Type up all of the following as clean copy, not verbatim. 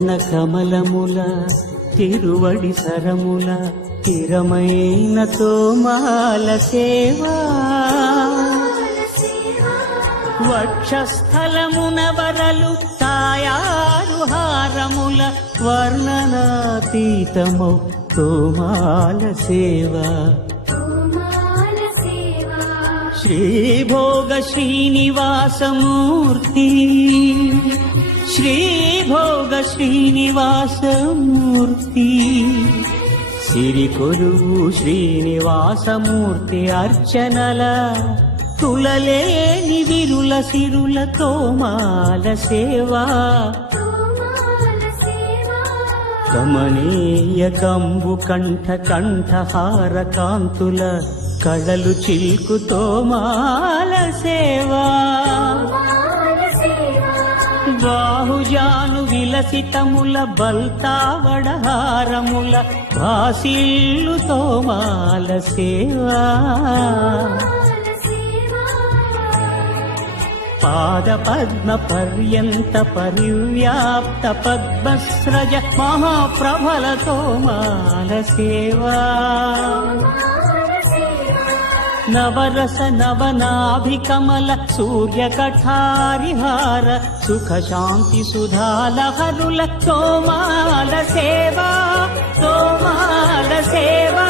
కమలముల తిరువడి సరముల తిరమైన తోమాల సేవా వక్షస్థలమున వరలు తాయారు హారముల వర్ణనాతీతమౌ తోమాల సేవా శ్రీభోగ శ్రీనివాసమూర్తి శ్రీభోగ శ్రీనివాసమూర్తి సిరికొలువు శ్రీనివాసమూర్తి అర్చనల తులలేని విరుల సిరుల తోమాల సేవా కమనీయ కంబు కంఠ కంఠహార కాంతుల కళలు చిల్కు తోమాల సేవా బాహుజాను విలసితముల బల్తావడహారముల భాసిల్లు తోమాల సేవా పాద పద్మ పర్యంత పరివ్యాప్త పద్మస్రజ మహాప్రభల తోమాల సేవా నవరస నవనాభికమల సూర్యకఠారిహార సుఖ శాంతి సుధాలహరుల తోమాల సేవా తోమాల సేవా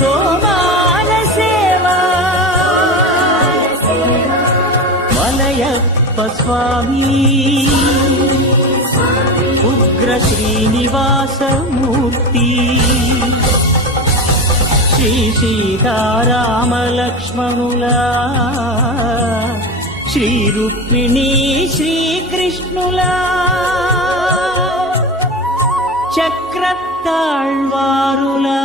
తోమాల సేవా మలయప్ప స్వామి ఉగ్ర శ్రీనివాసమూర్తి శ్రీ సీతారామలక్ష్మణులా శ్రీ రుక్మిణీ శ్రీకృష్ణులా చక్రతాళ్వారులా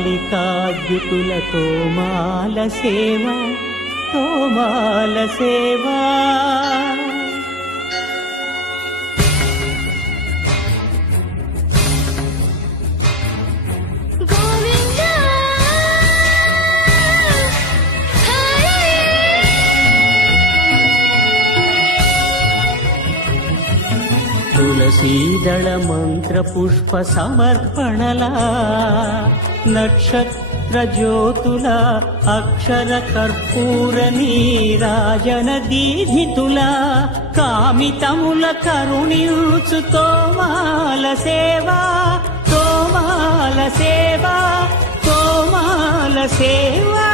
పూమాలికాద్యుతుల తోమాల సేవా తోమాల సేవా తులసీదళ మంత్ర పుష్ప సమర్పణలా నక్షత్ర జ్యోతుల అక్షర కర్పూర నీరాజన దీధితుల కామితముల కరుణించు తోమాల సేవా తోమాల సేవా తోమాల సేవా